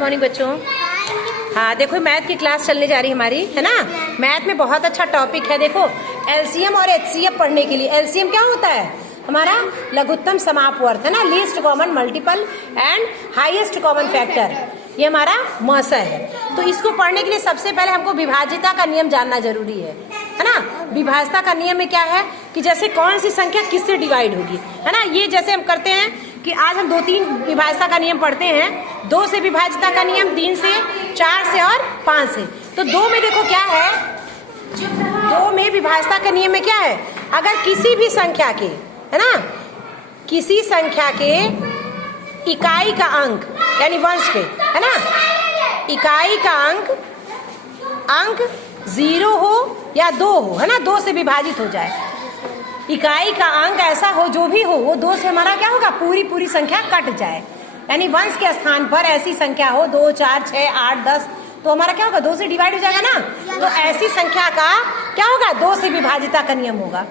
Morning बच्चों। हाँ देखो, मैथ की क्लास चलने जा रही है हमारी, है ना। मैथ में बहुत अच्छा टॉपिक है। देखो, एलसीएम और एचसीएफ पढ़ने के लिए, एलसीएम क्या होता है हमारा? लघुत्तम समापवर्त, है ना, least common multiple and highest common factor, ये हमारा मौसा है। तो इसको पढ़ने के लिए सबसे पहले हमको विभाज्यता का नियम जानना जरूरी है ना। विभाज्यता का नियम में क्या है कि जैसे कौन सी संख्या किससे डिवाइड होगी, है ना। ये जैसे हम करते हैं कि आज हम 2-3 विभाज्यता का नियम पढ़ते हैं। 2 से विभाज्यता का नियम, 3 से, 4 से और 5 से। तो 2 में देखो क्या है, 2 में विभाज्यता का नियम में क्या है, अगर किसी भी संख्या के, है ना, किसी संख्या के इकाई का अंक यानी वंश पे, है ना, इकाई का अंक 0 हो या 2 हो, है ना, 2 से विभाजित हो जाए, इकाई का अंक ऐसा हो जो भी हो वो 2 से हमारा क्या होगा, पूरी संख्या कट जाए। यानी वंश के स्थान पर ऐसी संख्या हो 2, 4, 6, 8, 10, तो हमारा क्या होगा, 2 से डिवाइड हो जाएगा ना। तो ऐसी संख्या का क्या होगा, 2 से विभाजिता का नियम होगा।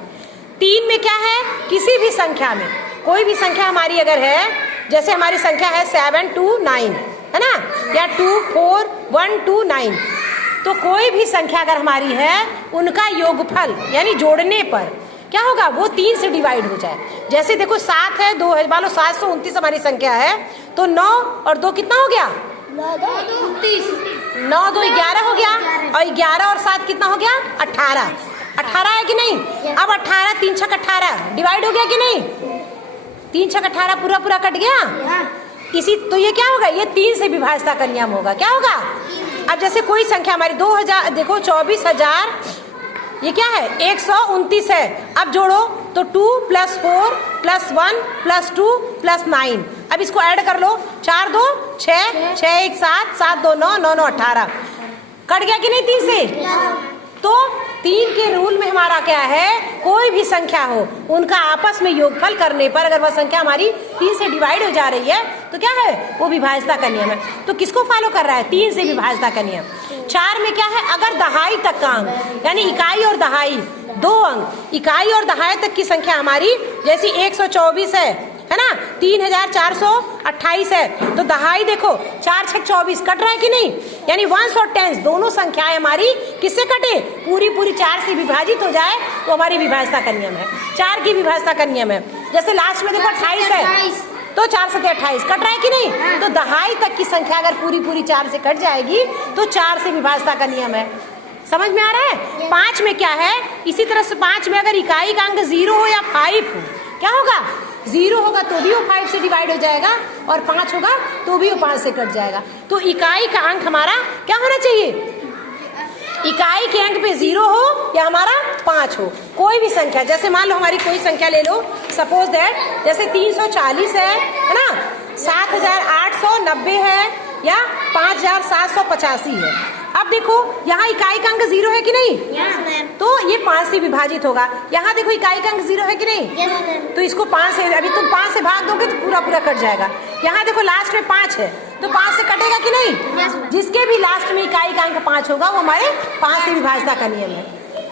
3 में क्या है, किसी भी संख्या में, कोई भी संख्या हमारी अगर है, जैसे हमारी संख्या है 7 to 9, है ना, या 2, 4, 1 to 9, तो कोई भी संख्या अगर हमारी है, उनका योगफल यानी जोड़ने पर क्या होगा, वो 3 से डिवाइड हो जाए। जैसे देखो 7 है, 2 है, मान लो 729 हमारी संख्या है, तो 9 और 2 कितना हो गया, 9 9 2 11 हो गया, और 11 और 7 कितना हो गया, 18 है कि नहीं। अब 18 3 6 18 डिवाइड हो गया कि नहीं, 3 6 18 पूरा कट गया। इसी तो ये क्या होगा, ये 3 से विभाज्यता का नियम होगा। क्या होगा, अब जैसे कोई संख्या हमारी 2000, देखो 24,000, ये क्या है, 129 है। अब जोड़ो तो 2 + 4 + 1 + 2 + 9, अब इसको ऐड कर लो, 4 2 6 6 1 7 7 2 9 9 9 18, कट गया कि नहीं 3 से। तो 3 के रूल में हमारा क्या है, कोई भी संख्या हो उनका आपस में योगफल करने पर अगर वह संख्या हमारी 3 से डिवाइड हो जा रही है तो क्या है, वो विभाज्यता का नियम है। तो किसको फॉलो कर रहा है, 3 से विभाज्यता का नियम। 4 में क्या है, अगर दहाई तक का अंक यानी इकाई और दहाई 2 अंक, इकाई और दहाई तक की संख्या हमारी जैसे 124 है ना, 3428 है, तो दहाई देखो 4 6 24 कट रहा है कि नहीं, यानी वंस और टेंस दोनों संख्याएं हमारी किससे कटे, पूरी 4 से विभाजित हो जाए, तो हमारी विभाज्यता का नियम है। 4 की विभाज्यता का नियम है। जैसे लास्ट में देखो 28 है, तो 4 7 28 कट रहा है कि नहीं। तो दहाई तक की संख्या अगर पूरी 4 से कट जाएगी तो 4 से विभाज्यता का नियम है। समझ में आ रहा है। 5 में क्या है, इसी तरह से 5 में अगर इकाई का अंक 0 हो या 5 हो, क्या होगा, 0 होगा तो भी वो 5 से डिवाइड हो जाएगा, और 5 होगा तो भी वो 5 से कट जाएगा। तो इकाई का अंक हमारा क्या होना चाहिए, इकाई के अंक पे 0 हो या हमारा 5 हो। कोई भी संख्या, जैसे मान लो हमारी कोई संख्या ले लो, सपोज दैट जैसे 340 है ना, 7890 है या 5785 है। अब देखो यहाँ इकाई का अंक 0 है कि नहीं, तो ये 5 से विभाजित होगा। यहाँ देखो इकाई का अंक 0 है कि नहीं, तो इसको 5 से, अभी तुम 5 से भाग दोगे तो पूरा कट जाएगा। यहाँ देखो लास्ट में 5 है, तो 5 से कटेगा कि नहीं। जिसके भी लास्ट में इकाई का अंक 5 होगा वो हमारे 5 से विभाज्यता का नियम है।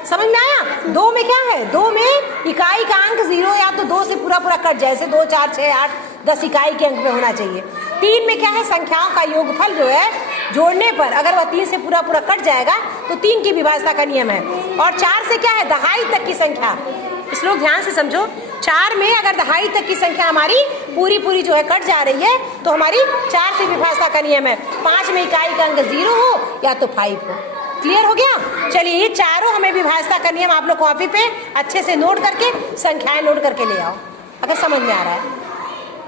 समझ में आया। 2 में क्या है, 2 में इकाई का अंक 0 या तो 2 से पूरा कट जाए, जैसे 2 4 6 8 10 इकाई के अंक पे होना चाहिए। 3 में क्या है, संख्याओं का योगफल जो है जोड़ने पर अगर वह 3 से पूरा कट जाएगा तो 3 की विभाज्यता का नियम है। और 4 से क्या है, दहाई तक की संख्या, इस लोग ध्यान से समझो। 4 में अगर दहाई तक की संख्या हमारी पूरी जो है कट जा रही है तो हमारी 4 से विभाज्यता का नियम है। 5 में इकाई का अंक 0 हो या तो 5 हो। क्लियर हो गया। चलिए, ये चारों हमें विभाज्यता का नियम आप लोग कॉपी पे अच्छे से नोट करके संख्याएं नोट करके ले आओ, अगर समझ में आ रहा है।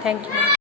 Thank you.